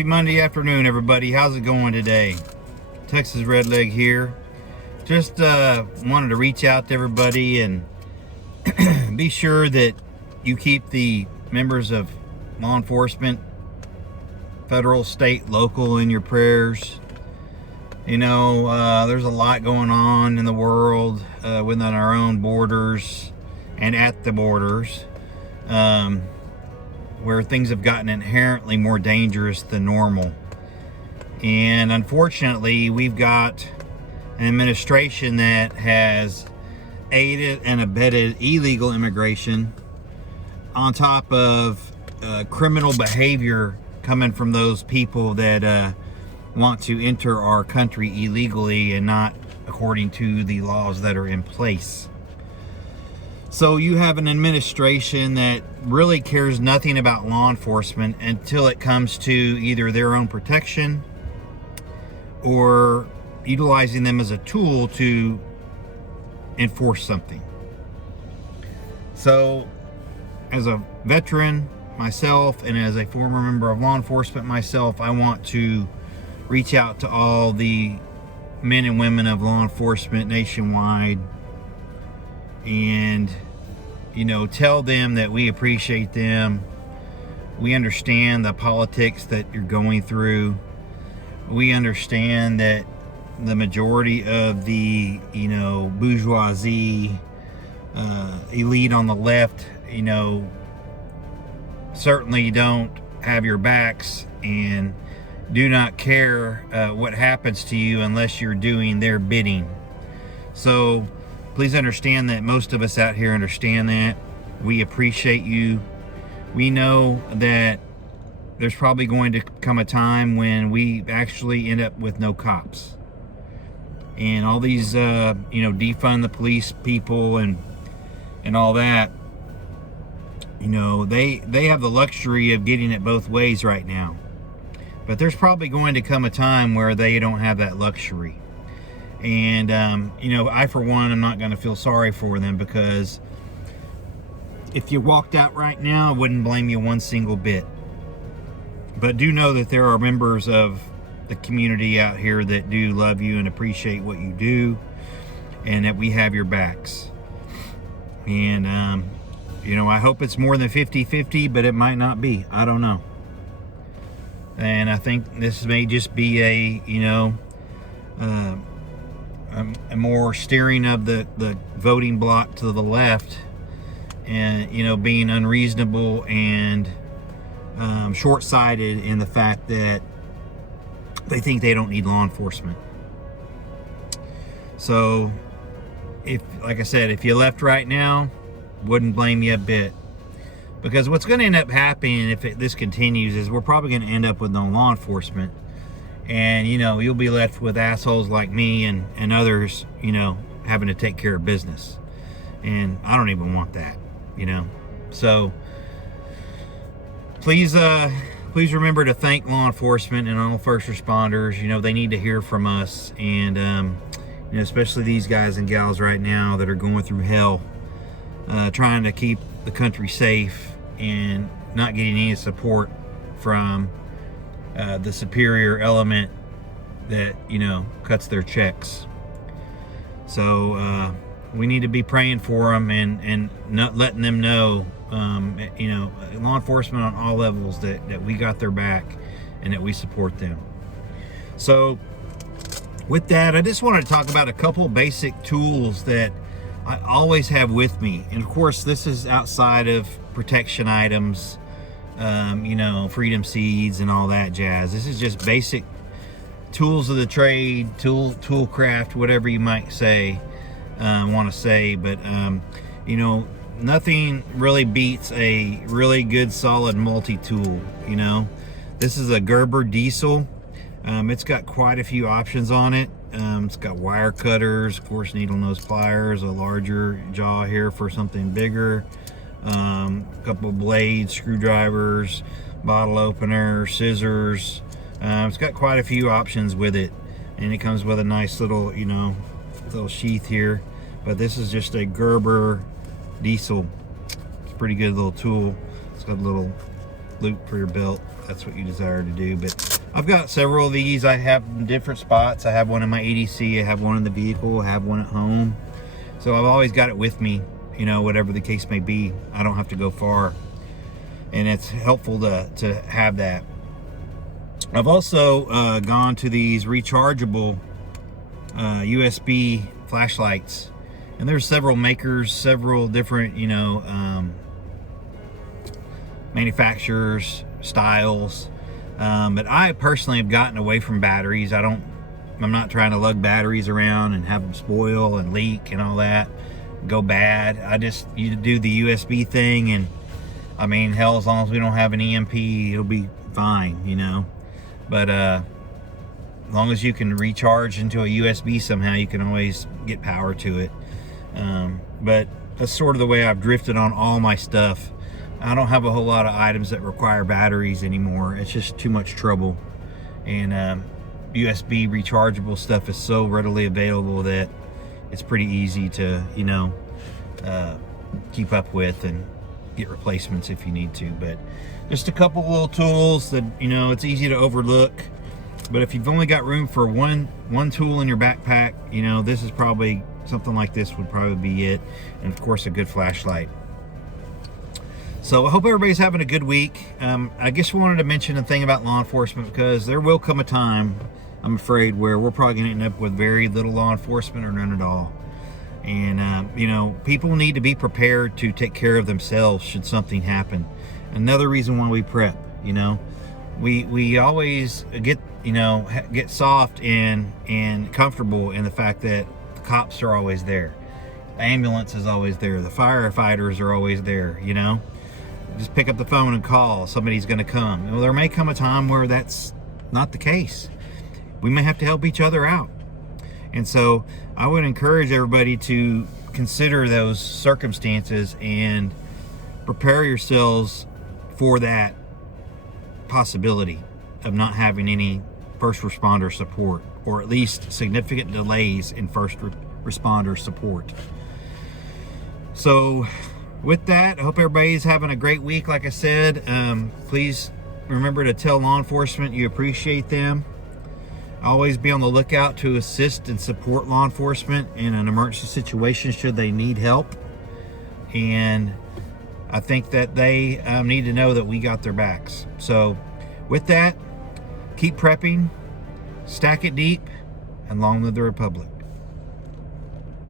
Happy Monday afternoon, everybody. How's it going today? Texas Redleg here. Just wanted to reach out to everybody and be sure that you keep the members of law enforcement, federal, state, local, in your prayers. You know, there's a lot going on in the world within our own borders and at the borders, where things have gotten inherently more dangerous than normal. And unfortunately, we've got an administration that has aided and abetted illegal immigration on top of criminal behavior coming from those people that want to enter our country illegally and not according to the laws that are in place. So you have an administration that really cares nothing about law enforcement until it comes to either their own protection or utilizing them as a tool to enforce something. So as a veteran myself and as a former member of law enforcement myself, I want to reach out to all the men and women of law enforcement nationwide and, you know, tell them that we appreciate them. We understand the politics that you're going through. We understand that the majority of the, you know, bourgeoisie, elite on the left, you know, certainly don't have your backs and do not care what happens to you unless you're doing their bidding. So please understand that most of us out here understand that. We appreciate you. We know that there's probably going to come a time when we actually end up with no cops. And all these, you know, defund the police people and all that, you know, they have the luxury of getting it both ways right now. But there's probably going to come a time where they don't have that luxury. And, you know, I, for one, am not going to feel sorry for them, because if you walked out right now, I wouldn't blame you one single bit. But do know that there are members of the community out here that do love you and appreciate what you do, and that we have your backs. And, you know, I hope it's more than 50-50, but it might not be. I don't know. And I think this may just be a, you know, a more steering of the voting bloc to the left, and, you know, being unreasonable and short-sighted in the fact that they think they don't need law enforcement. So, if, like I said, if you left right now, wouldn't blame you a bit. Because what's going to end up happening if this continues is we're probably going to end up with no law enforcement. And, you know, you'll be left with assholes like me and others, you know, having to take care of business. And I don't even want that, you know. So please remember to thank law enforcement and all first responders. You know, they need to hear from us. And, you know, especially these guys and gals right now that are going through hell, trying to keep the country safe and not getting any support from the superior element that, you know, cuts their checks. So we need to be praying for them and not letting them know, you know, law enforcement on all levels, that we got their back and that we support them. So with that, I just wanted to talk about a couple basic tools that I always have with me. And of course, this is outside of protection items, you know, freedom seeds and all that jazz. This is just basic tools of the trade, tool craft, whatever you might say, want to say. But, you know, nothing really beats a really good, solid multi-tool, you know. This is a Gerber Diesel. It's got quite a few options on it. It's got wire cutters, of course, needle nose pliers, a larger jaw here for something bigger, a couple blades, screwdrivers, bottle opener, scissors. It's got quite a few options with it, and it comes with a nice little, you know, little sheath here. But this is just a Gerber Diesel. It's a pretty good little tool. It's got a little loop for your belt. that's what you desire to do. But I've got several of these. I have in different spots. I have one in my ADC, I have one in the vehicle, I have one at home. So I've always got it with me, you know, whatever the case may be. I don't have to go far, and it's helpful to have that. I've also gone to these rechargeable USB flashlights, and there's several makers, several different, you know, manufacturers, styles, but I personally have gotten away from batteries. I'm not trying to lug batteries around and have them spoil and leak and all that, go bad. You do the USB thing, and I mean, hell, as long as we don't have an EMP, it'll be fine, you know. But as long as you can recharge into a USB somehow, you can always get power to it. But that's sort of the way I've drifted on all my stuff. I don't have a whole lot of items that require batteries anymore. It's just too much trouble. And USB rechargeable stuff is so readily available that it's pretty easy to, you know, keep up with and get replacements if you need to. But just a couple little tools that, you know, it's easy to overlook. But if you've only got room for one tool in your backpack, you know, this is probably something like this would probably be it. And of course, a good flashlight. So I hope everybody's having a good week. I just wanted to mention a thing about law enforcement, because there will come a time, I'm afraid, where we're probably going to end up with very little law enforcement or none at all. And, you know, people need to be prepared to take care of themselves should something happen. Another reason why we prep, you know, we always get, you know, get soft and comfortable in the fact that the cops are always there. The ambulance is always there. The firefighters are always there, you know. Just pick up the phone and call. Somebody's going to come. Well, there may come a time where that's not the case. We may have to help each other out. And so I would encourage everybody to consider those circumstances and prepare yourselves for that possibility of not having any first responder support, or at least significant delays in first responder support. So with that, I hope everybody's having a great week. Like I said, please remember to tell law enforcement you appreciate them. Always be on the lookout to assist and support law enforcement in an emergency situation should they need help. And I think that they need to know that we got their backs. So with that, keep prepping, stack it deep, and long live the Republic.